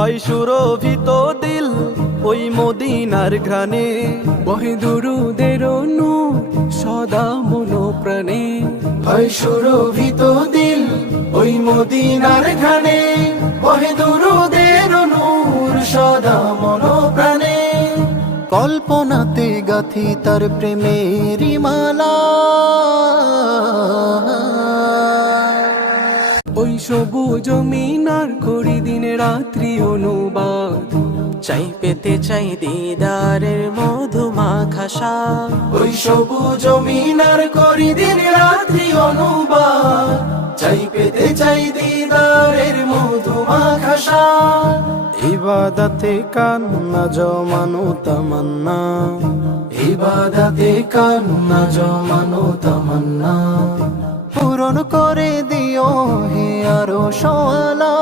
হয় সুরভিত দিল ওই মদিনার ঘ্রাণে, বহে দুরুদের নূর সদা মনো প্রাণে। হয় সুরভিত দিল ওই মদিনার ঘ্রাণে, বহে দুরুদের নূর সদা মনো প্রাণে। কল্পনাতে গাথি তার প্রেমেরই মালা, ওই সবুজ মিনার করি দিন রাত্রি অনুবাদ। চাই পেতে চাই দিদারের মধুমাখা স্বাদ। ওই সবুজ মিনার করি দিন রাত্রি অনুবাদ, চাই পেতে চাই দিদারের মধুমাখা স্বাদ। ইবাদতে কান্না জমানো তামান্না, ইবাদতে কান্না জমানো তামান্না। পূরণ করে দিও হে আরো সোয়ালা।